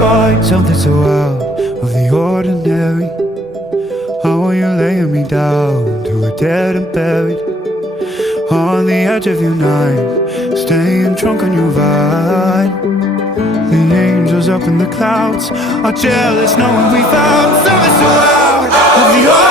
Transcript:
find something so out of the ordinary. How are you laying me down to a dead and buried on the edge of your night, staying drunk on your vine. The angels up in the clouds are jealous knowing we found something so out of the ordinary.